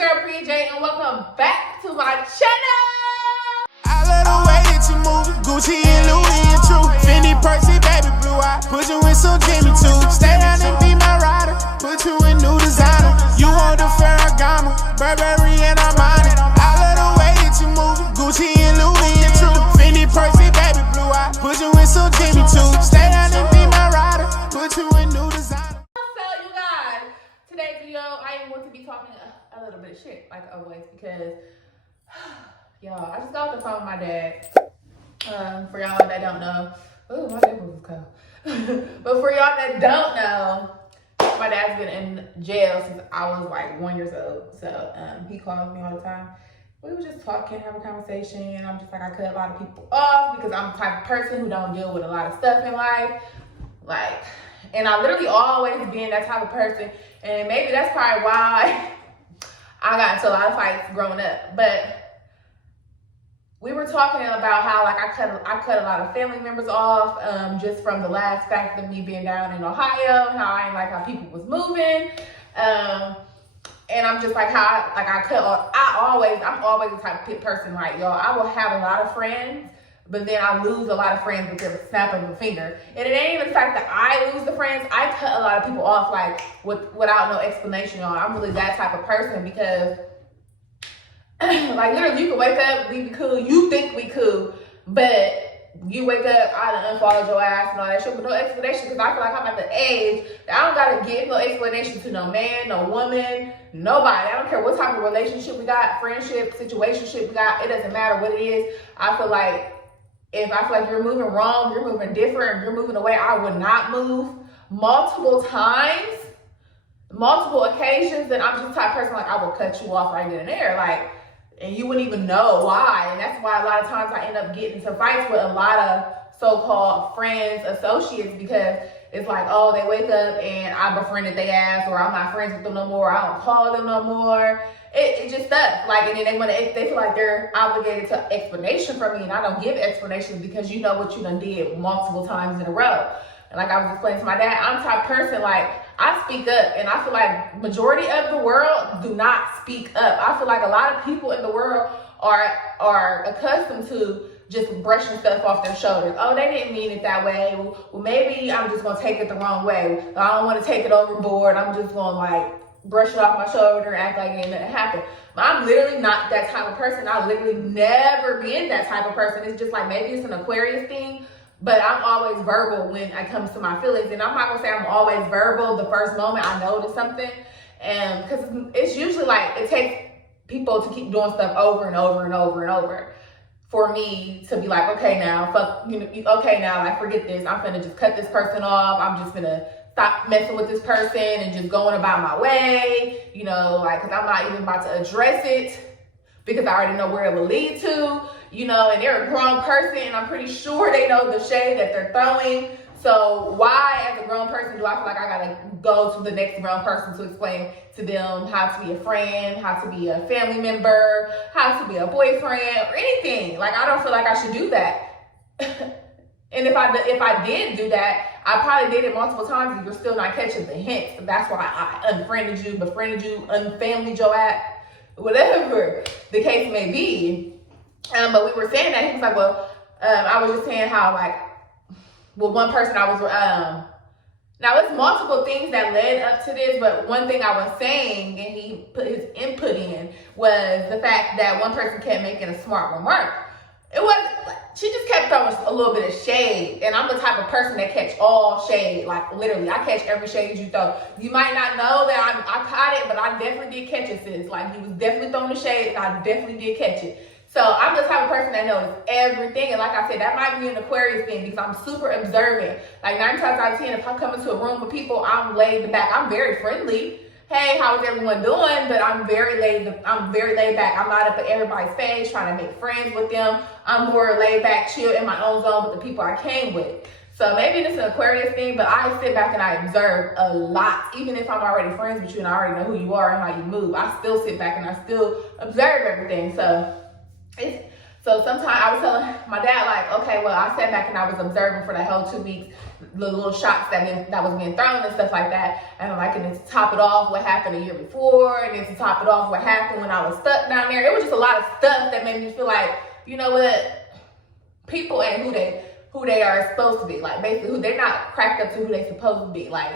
girl Bria J, and welcome back to my channel. I love the way that you move, Gucci and Louis and True, Fendi, Percy, baby blue eye, put you in some Jimmy too. Stay down and be my rider, put you in new designer. You want the Ferragamo, Burberry and Armani. I love the way that you move, Gucci and Louis and True, Fendi, Percy, baby blue eye, put you in some Jimmy too. Stay down and be my rider, put you in new designer. So you guys, today's video I am going to be talking a little bit of shit like always because y'all, I just got off the phone with my dad. For y'all that don't know, ooh, my dad was cold. But for y'all that don't know, my dad's been in jail since I was like 1 year old. So he calls me all the time. We were just talking, having a conversation, and I'm just like, I cut a lot of people off because I'm the type of person who don't deal with a lot of stuff in life. And I literally always been that type of person, and maybe that's probably why I got into a lot of fights growing up. But we were talking about how like I cut a lot of family members off just from the last fact of me being down in Ohio, how I didn't like how people was moving, and I'm just like how I'm always the type of person like, y'all, I will have a lot of friends, but then I lose a lot of friends with the snap of a finger. And it ain't even the fact that I lose the friends. I cut a lot of people off like without no explanation, y'all. I'm really that type of person because like literally you can wake up, we be cool, you think we cool, but you wake up, I done unfollowed your ass and all that shit with no explanation because I feel like I'm at the age that I don't gotta give no explanation to no man, no woman, nobody. I don't care what type of relationship we got, friendship, situationship we got, it doesn't matter what it is. I feel like if I feel like you're moving wrong, you're moving different, you're moving the way I would not move multiple times, multiple occasions, then I'm just the type of person like I will cut you off right then and there. Like, and you wouldn't even know why. And that's why a lot of times I end up getting into fights with a lot of so-called friends, associates, because it's like, oh, they wake up and I befriended their ass, or I'm not friends with them no more, I don't call them no more. It just stuff. Like, and then they feel like they're obligated to explanation from me, and I don't give explanations because you know what you done did multiple times in a row. And like I was explaining to my dad, I'm the type of person, like, I speak up, and I feel like majority of the world do not speak up. I feel like a lot of people in the world are accustomed to just brushing stuff off their shoulders. Oh, they didn't mean it that way. Well, maybe I'm just gonna take it the wrong way. I don't want to take it overboard. I'm just gonna like brush it off my shoulder and act like it didn't happen. But I'm literally not that type of person. I literally never been that type of person. It's just like maybe it's an Aquarius thing. But I'm always verbal when it comes to my feelings. And I'm not gonna say I'm always verbal the first moment I notice something. And because it's usually like, it takes people to keep doing stuff over and over and over and over for me to be like, okay now, fuck, you know, okay now, like forget this. I'm finna just cut this person off. I'm just gonna stop messing with this person and just going about my way. You know, like, cause I'm not even about to address it because I already know where it will lead to. You know, and they're a grown person, and I'm pretty sure they know the shade that they're throwing. So why, as a grown person, do I feel like I gotta go to the next grown person to explain to them how to be a friend, how to be a family member, how to be a boyfriend, or anything? Like, I don't feel like I should do that. And if I did do that, I probably did it multiple times, and you're still not catching the hints. That's why I unfriended you, befriended you, unfamilied your ass, whatever the case may be. But we were saying that, he was like, well, I was just saying how, like, well, one person I was, now it's multiple things that led up to this, but one thing I was saying, and he put his input in, was the fact that one person kept making a smart remark. It wasn't, she just kept throwing a little bit of shade, and I'm the type of person that catch all shade, like literally, I catch every shade you throw. You might not know that I caught it, but I definitely did catch it, sis. Like, he was definitely throwing the shade, and I definitely did catch it. So I'm the type of person that knows everything. And like I said, that might be an Aquarius thing because I'm super observant. Like 9 times out of 10, if I come into a room with people, I'm laid back. I'm very friendly. Hey, how's everyone doing? But I'm very laid back. I'm not up at everybody's face trying to make friends with them. I'm more laid back, chill in my own zone with the people I came with. So maybe it's an Aquarius thing, but I sit back and I observe a lot. Even if I'm already friends with you and I already know who you are and how you move, I still sit back and I still observe everything. So So sometimes I was telling my dad, like, okay, well, I sat back and I was observing for that whole 2 weeks, the little shots that was being thrown and stuff like that. And I'm like, and then to top it off, what happened a year before, and then to top it off, what happened when I was stuck down there. It was just a lot of stuff that made me feel like, you know what, people ain't who they are supposed to be. Like, basically, they're not cracked up to who they supposed to be. Like,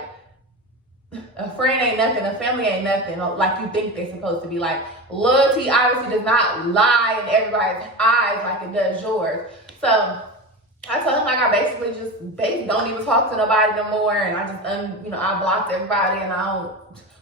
a friend ain't nothing, a family ain't nothing like you think they're supposed to be. Like, loyalty obviously does not lie in everybody's eyes like it does yours. So I told him, like, I basically just don't even talk to nobody no more, and I just I blocked everybody, and I don't,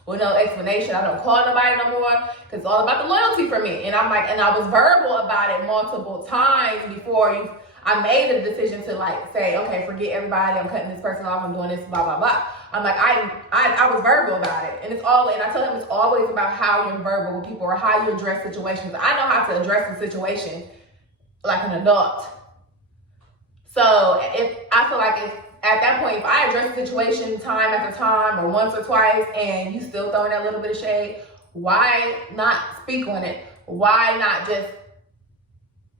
with no explanation, I don't call nobody no more, because it's all about the loyalty for me. And I'm like, and I was verbal about it multiple times before I made a decision to, like, say, okay, forget everybody, I'm cutting this person off, I'm doing this, blah, blah, blah. I'm like, I was verbal about it. And I tell him it's always about how you're verbal with people or how you address situations. I know how to address a situation like an adult. So I feel like at that point, if I address the situation time after time or once or twice and you still throwing that little bit of shade, why not speak on it? Why not just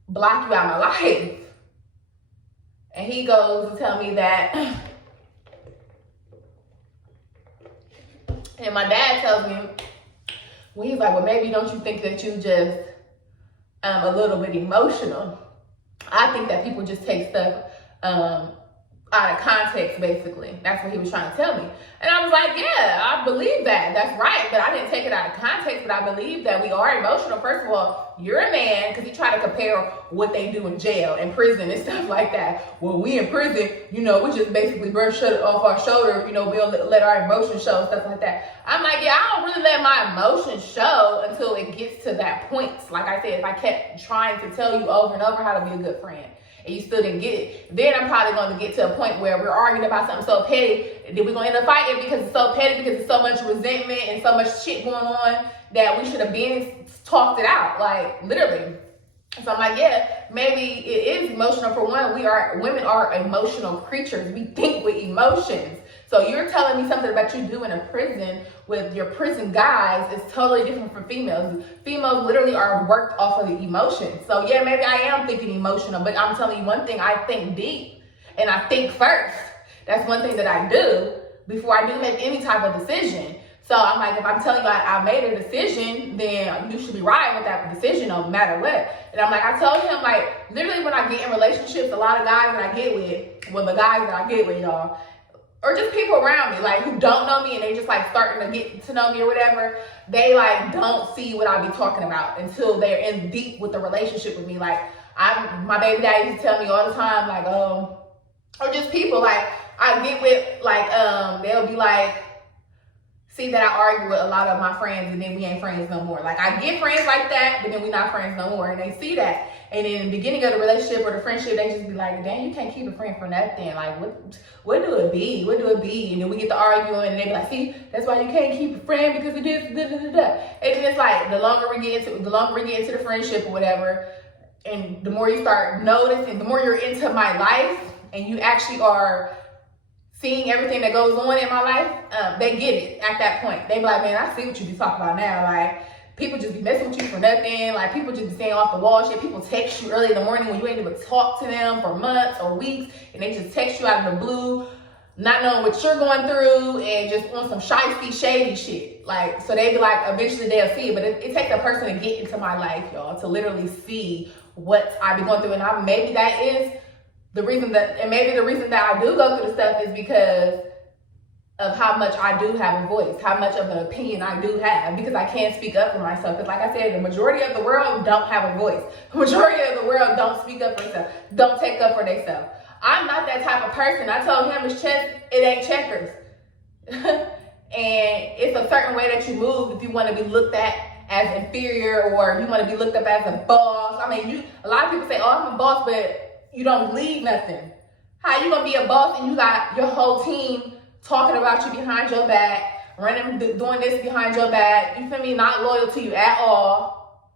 block you out of my life? And he goes to tell me that, and my dad tells me, well, he's like, well, maybe don't you think that you just a little bit emotional? I think that people just take stuff out of context, basically. That's what he was trying to tell me. And I was like, yeah, I believe that. That's right. But I didn't take it out of context, but I believe that we are emotional. First of all, you're a man, because he tried to compare what they do in jail and prison and stuff like that. Well, we in prison, we just basically brush it off our shoulder, we don't let our emotions show and stuff like that. I'm like, yeah, I don't really let my emotions show until it gets to that point. Like I said, if I kept trying to tell you over and over how to be a good friend, and you still didn't get it, then I'm probably going to get to a point where we're arguing about something so petty, then we're going to end up fighting because it's so petty, because it's so much resentment and so much shit going on that we should have been talked it out, like, literally. So I'm like, yeah, maybe it is emotional. For one, women are emotional creatures. We think with emotions. So you're telling me something about you do in a prison with your prison guys is totally different from females. Females literally are worked off of the emotions. So yeah, maybe I am thinking emotional, but I'm telling you one thing, I think deep and I think first. That's one thing that I do before I do make any type of decision. So I'm like, if I'm telling you I made a decision, then you should be riding with that decision no matter what. And I'm like, I told him, like, literally when I get in relationships, a lot of guys that I get with, well, the guys that I get with, y'all, or just people around me, like, who don't know me and they just, like, starting to get to know me or whatever, they, like, don't see what I be talking about until they're in deep with the relationship with me. Like, my baby daddy used to tell me all the time, like, or just people, like, I get with, like, they'll be like, see that I argue with a lot of my friends and then we ain't friends no more. Like, I get friends like that, but then we not friends no more. And they see that. And in the beginning of the relationship or the friendship, they just be like, dang, you can't keep a friend for nothing. Like, what do it be? What do it be? And then we get to arguing and they be like, see, that's why you can't keep a friend because it is da-da-da-da. And then it's like, the longer we get into the friendship or whatever, and the more you start noticing, the more you're into my life and you actually are seeing everything that goes on in my life, they get it at that point. They be like, man, I see what you be talking about now. Like, people just be messing with you for nothing. Like, people just be saying off the wall shit. People text you early in the morning when you ain't even talked to them for months or weeks, and they just text you out of the blue, not knowing what you're going through, and just on some shifty, shady shit. Like, so they be like, eventually they'll see it. But it takes a person to get into my life, y'all, to literally see what I be going through. And maybe that is the reason that I do go through the stuff is because of how much I do have a voice, how much of an opinion I do have, because I can't speak up for myself. Because like I said, the majority of the world don't have a voice. The majority of the world don't speak up for themselves, don't take up for themselves. I'm not that type of person. I told him it's chess, it ain't checkers. And it's a certain way that you move if you want to be looked at as inferior or you want to be looked up as a boss. I mean, a lot of people say, oh, I'm a boss, but you don't lead nothing. How you gonna be a boss and you got your whole team talking about you behind your back, doing this behind your back, you feel me, not loyal to you at all,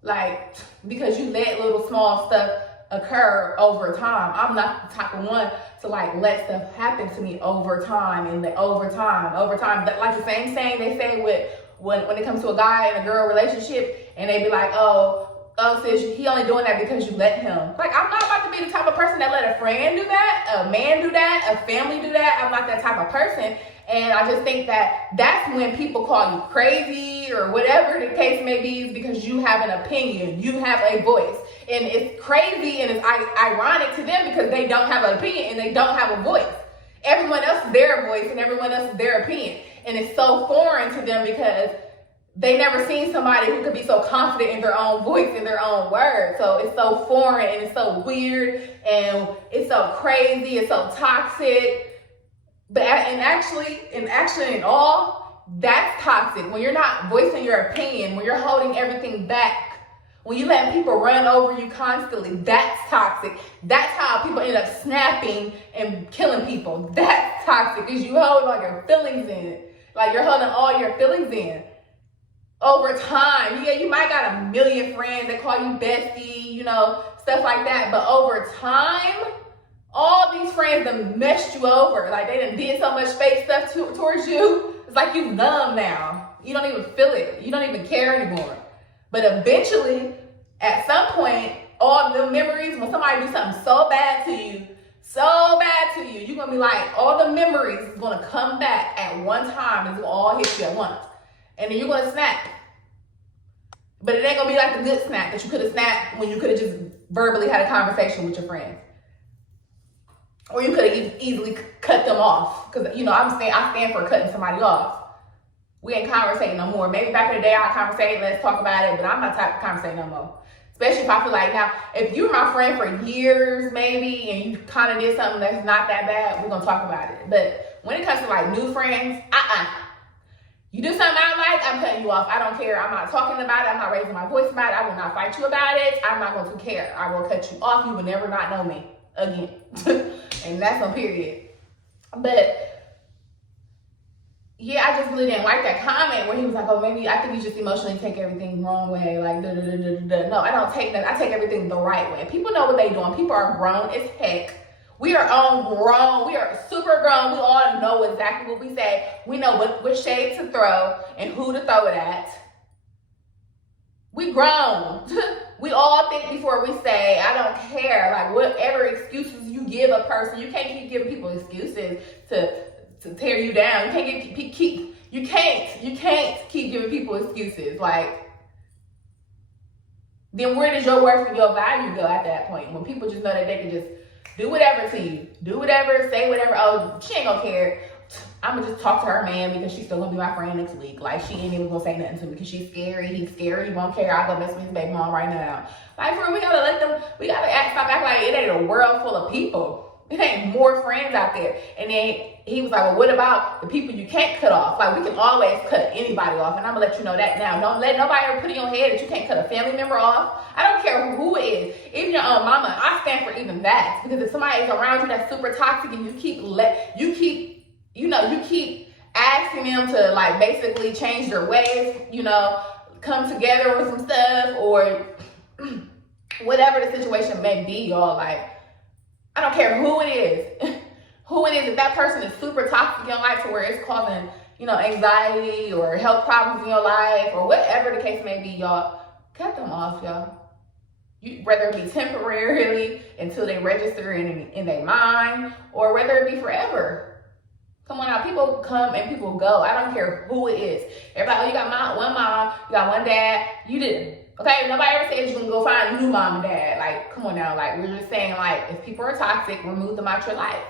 like, because you let little small stuff occur over time. I'm not the type of one to, like, let stuff happen to me over time and over time. But like the same saying they say with when it comes to a guy and a girl relationship, and they be like, oh, oh sis, he only doing that because you let him. Like, I'm not about to be the type of person that let a friend do that, a man do that, a family do that. I'm not that type of person. And I just think that that's when people call you crazy or whatever the case may be, is because you have an opinion, you have a voice. And it's crazy and it's ironic to them because they don't have an opinion and they don't have a voice. Everyone else is their voice and everyone else is their opinion. And it's so foreign to them because they never seen somebody who could be so confident in their own voice and their own words. So it's so foreign and it's so weird and it's so crazy, it's so toxic. But actually in all, that's toxic. When you're not voicing your opinion, when you're holding everything back, when you let people run over you constantly, that's toxic. That's how people end up snapping and killing people. That's toxic because you hold all your feelings in. Like, you're holding all your feelings in. Over time, yeah, you might got a million friends that call you bestie, you know, stuff like that. But over time, all these friends done messed you over. Like, they done did so much fake stuff towards you. It's like you numb now. You don't even feel it. You don't even care anymore. But eventually, at some point, all the memories, when somebody do something so bad to you, you're going to be like, all the memories is going to come back at one time. It's going to all hit you at once. And then you're going to snap. But it ain't going to be like the good snap that you could have snapped when you could have just verbally had a conversation with your friends. Or you could have easily cut them off. Because, you know, I stand for cutting somebody off. We ain't conversating no more. Maybe back in the day I conversate, let's talk about it. But I'm not type of conversate no more. Especially if I feel like, now, if you were my friend for years maybe, and you kind of did something that's not that bad, we're going to talk about it. But when it comes to like new friends, you do something I don't like, I'm cutting you off. I don't care. I'm not talking about it. I'm not raising my voice about it. I will not fight you about it. I'm not going to care. I will cut you off. You will never not know me again. And that's on period. But yeah, I just really didn't like that comment where he was like, oh, maybe I think you just emotionally take everything the wrong way. Like, No, I don't take that. I take everything the right way. People know what they're doing. People are grown as heck. We are all grown. We are super grown. We all know exactly what we say. We know what shade to throw and who to throw it at. We grown. We all think before we say, I don't care. Like, whatever excuses you give a person, you can't keep giving people excuses to tear you down. You can't keep giving people excuses. Like, then where does your worth and your value go at that point? When people just know that they can just do whatever to you. Do whatever, say whatever. Oh, she ain't gonna care. I'm gonna just talk to her man because she's still gonna be my friend next week. Like, she ain't even gonna say nothing to me because she's scary. He's scary. He won't care. I'll go mess with his baby mom right now. Like, for real, we gotta stop acting like it ain't a world full of people. It ain't more friends out there. And then he was like, well, what about the people you can't cut off? Like, we can always cut anybody off. And I'm going to let you know that now. Don't let nobody ever put in your head that you can't cut a family member off. I don't care who it is. Even your own mama. I stand for even that. Because if somebody is around you that's super toxic and you keep asking them to, like, basically change their ways, you know, come together with some stuff or whatever the situation may be, y'all, like, I don't care who it is. If that person is super toxic in your life to where it's causing, you know, anxiety or health problems in your life or whatever the case may be, y'all, cut them off, y'all. Whether it be temporarily until they register in their mind or whether it be forever. Come on now, people come and people go. I don't care who it is. Everybody, oh, you got one mom, you got one dad. You didn't. Okay, nobody ever said you're gonna go find a new mom and dad. Like, come on now. Like, we're just saying, like, if people are toxic, remove them out your life.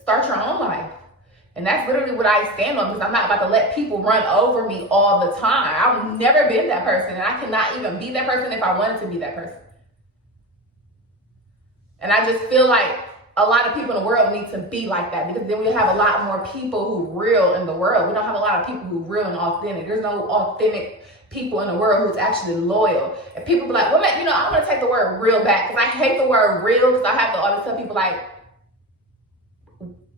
Start your own life. And that's literally what I stand on, because I'm not about to let people run over me all the time. I've never been that person, and I cannot even be that person if I wanted to be that person. And I just feel like a lot of people in the world need to be like that, because then we have a lot more people who real in the world. We don't have a lot of people who real and authentic. There's no authentic people in the world who's actually loyal. And people be like, well, man, you know, I'm going to take the word real back, because I hate the word real, because I have to always tell people, like,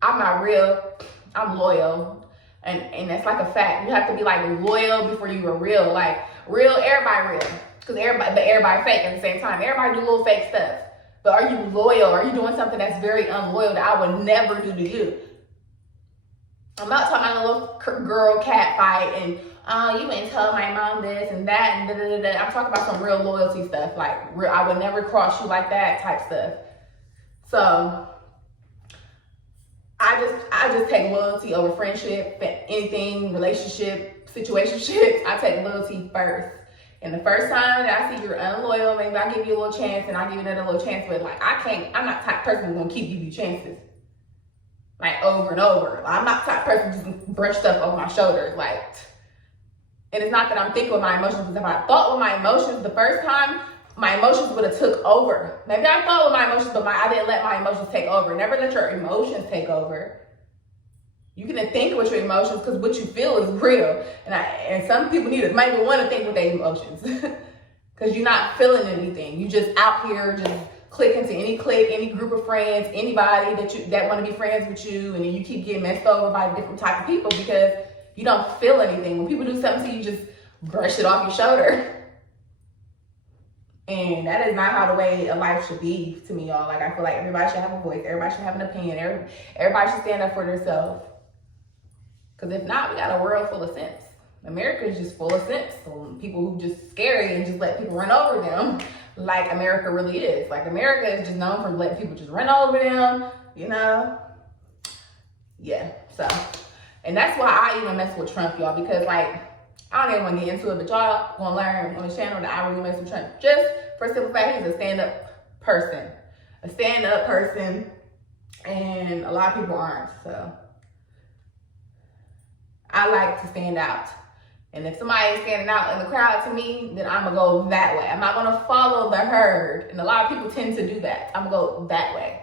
I'm not real, I'm loyal. And that's like a fact. You have to be like loyal before you are real. Like, real, everybody real. But everybody fake at the same time. Everybody do little fake stuff. But are you loyal? Are you doing something that's very unloyal that I would never do to you? I'm not talking about a little girl cat fight and you ain't tell my mom this and that and da-da-da-da. I'm talking about some real loyalty stuff, like I would never cross you like that type stuff. So I just take loyalty over friendship, anything, relationship, situationship. I take loyalty first. And the first time that I see you're unloyal, maybe I give you a little chance and I give you another little chance, but like I'm not the type of person who's gonna keep giving you chances. Like over and over. Like, I'm not the type of person who's just brush stuff over my shoulders. Like, and it's not that I'm thinking with my emotions, because if I thought with my emotions the first time, my emotions would have took over. Maybe I thought with my emotions, but I didn't let my emotions take over. Never let your emotions take over. You can think with your emotions because what you feel is real. And some people maybe want to think with their emotions because you're not feeling anything. You just out here just clicking to any clique, any group of friends, anybody that want to be friends with you, and then you keep getting messed over by different type of people because you don't feel anything. When people do something to you, just brush it off your shoulder. And that is not how the way of life should be to me, y'all. Like, I feel like everybody should have a voice. Everybody should have an opinion. Everybody should stand up for themselves. Because if not, we got a world full of simps. America is just full of simps. So people who just scary and just let people run over them like America really is. Like, America is just known for letting people just run over them, you know? Yeah, so. And that's why I even mess with Trump, y'all. Because, like, I don't even want to get into it, but y'all gonna learn on the channel that I really mess with Trump. Just for a simple fact, he's a stand-up person. A stand-up person. And a lot of people aren't, so. I like to stand out. And if somebody is standing out in the crowd to me, then I'm gonna go that way. I'm not gonna follow the herd. And a lot of people tend to do that. I'm gonna go that way.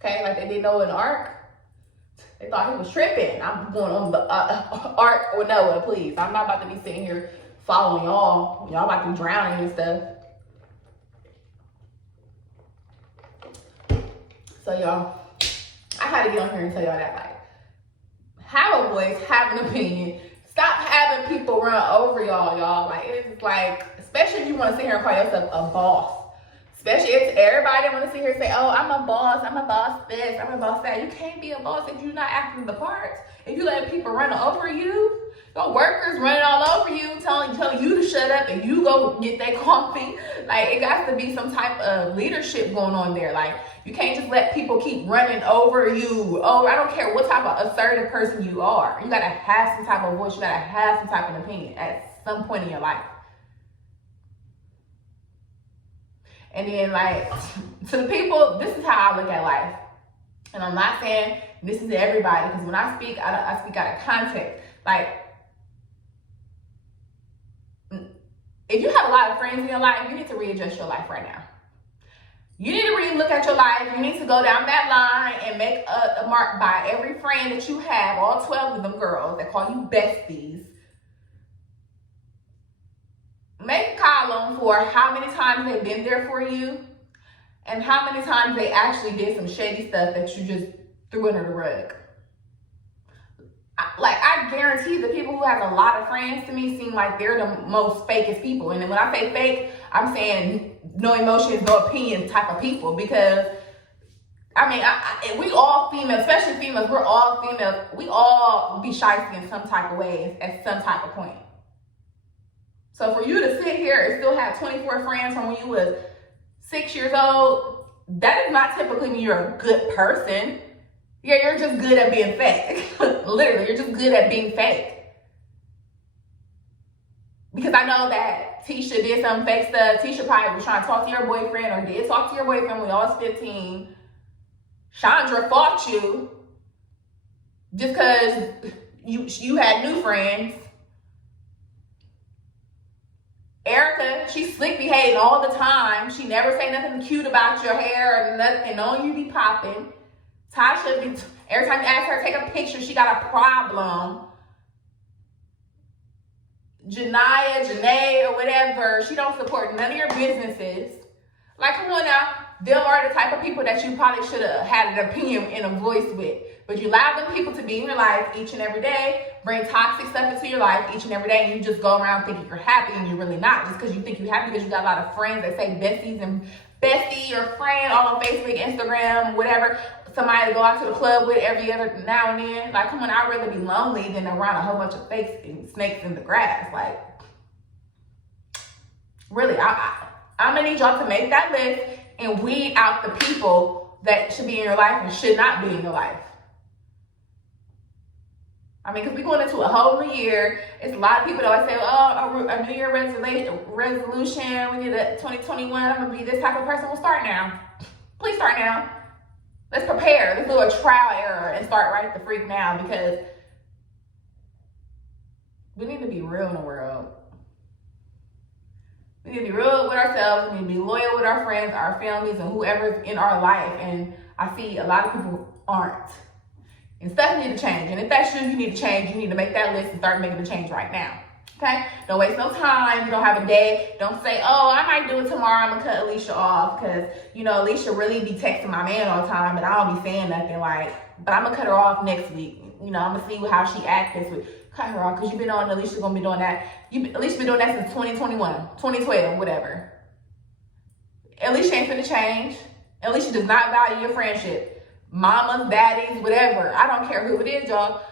Okay, like they didn't know an ark. They thought he was tripping. I'm going on the ark or Noah, please. I'm not about to be sitting here following y'all. Y'all about to be drowning and stuff. So y'all, I had to get on here and tell y'all that, like, have a voice, have an opinion. Stop having people run over y'all. Like, it's like, especially if you want to sit here and call yourself a boss. Especially if everybody want to sit here and say, oh, I'm a boss this, I'm a boss that. You can't be a boss if you're not acting the part. If you let people run over you, your workers running all over you, telling you to shut up and you go get that coffee. Like, it got to be some type of leadership going on there. Like, you can't just let people keep running over you. Oh, I don't care what type of assertive person you are. You got to have some type of voice. You got to have some type of opinion at some point in your life. And then, like, to the people, this is how I look at life. And I'm not saying this is everybody, because when I speak, I speak out of context. Like, if you have a lot of friends in your life, you need to readjust your life right now. You need to really look at your life. You need to go down that line and make a mark by every friend that you have, all 12 of them girls that call you besties. Make a column for how many times they've been there for you and how many times they actually did some shady stuff that you just threw under the rug. I guarantee the people who have a lot of friends to me seem like they're the most fakest people. And then when I say fake, I'm saying no emotions, no opinion type of people. Because, I mean, we all females, especially females, we're all females. We all be shysty in some type of way at some type of point. So for you to sit here and still have 24 friends from when you was 6 years old, that does not typically mean you're a good person. Yeah, you're just good at being fake. Literally, you're just good at being fake. Because I know that Tisha did some fake stuff. Tisha probably was trying to talk to your boyfriend or did talk to your boyfriend when y'all was 15. Chandra fought you just because you had new friends. Erica, she's slick behaving all the time. She never say nothing cute about your hair or nothing. Knowing you be popping. Tasha, every time you ask her to take a picture, she got a problem. Janae, or whatever, she don't support none of your businesses. Like, come on now. Them are the type of people that you probably should have had an opinion and a voice with. But you allow them people to be in your life each and every day, bring toxic stuff into your life each and every day, and you just go around thinking you're happy and you're really not. Just because you think you're happy because you got a lot of friends that say besties and bestie or friend all on Facebook, Instagram, whatever. somebody to go out to the club with every other now and then. Like, come on, I'd rather be lonely than around a whole bunch of fakes and snakes in the grass. Like, really, I'm gonna need y'all to make that list and weed out the people that should be in your life and should not be in your life. I mean, because we're going into a whole new year. It's a lot of people that always say, oh, a New Year resolution. We need a 2021. I'm going to be this type of person. Well, start now. Please start now. Let's prepare. Let's do a trial error and start right the freak now, because we need to be real in the world. We need to be real with ourselves. We need to be loyal with our friends, our families, and whoever's in our life. And I see a lot of people aren't. And stuff need to change. And if that's you, you need to change. You need to make that list and start making the change right now. Okay? Don't waste no time. You don't have a day. Don't say, oh, I might do it tomorrow. I'm going to cut Alicia off. Because, you know, Alicia really be texting my man all the time. And I don't be saying nothing like, but I'm going to cut her off next week. You know, I'm going to see how she acts this week. Cut her off, because you've been on, Alicia's going to be doing that. Alicia's been doing that since 2021, 2012, whatever. Alicia ain't finna change. Alicia does not value your friendship. Mamas, daddies, whatever. I don't care who it is, y'all.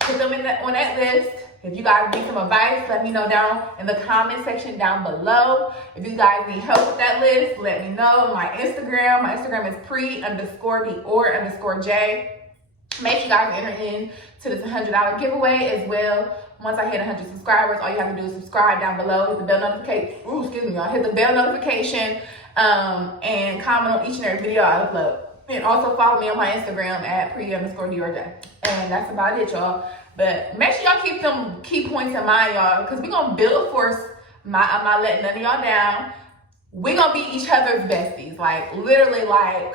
Put them on that list. If you guys need some advice, let me know down in the comment section down below. If you guys need help with that list, let me know. My Instagram is pre_Dior_J. Make sure you guys enter in to this $100 giveaway as well. Once I hit 100 subscribers, all you have to do is subscribe down below, hit the bell notification. Hit the bell notification, and comment on each and every video I upload. And also follow me on my Instagram at pre_DRJ. And that's about it, y'all. But make sure y'all keep them key points in mind, y'all, because we're going to build force. I'm not letting none of y'all down. We're going to be each other's besties. Like, literally, like,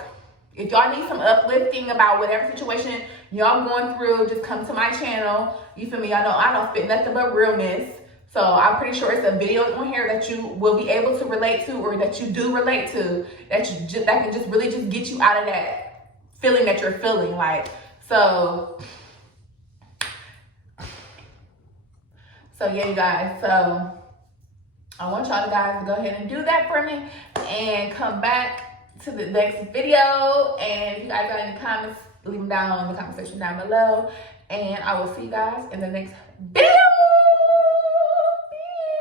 if y'all need some uplifting about whatever situation y'all going through, just come to my channel. You feel me? I don't fit nothing but realness. So I'm pretty sure it's a video on here that you will be able to relate to, or that you do relate to, that can just really just get you out of that feeling that you're feeling. Like, so yeah, you guys. So I want y'all guys to go ahead and do that for me and come back to the next video. And if you guys got any comments, leave them down in the comment section down below. And I will see you guys in the next video.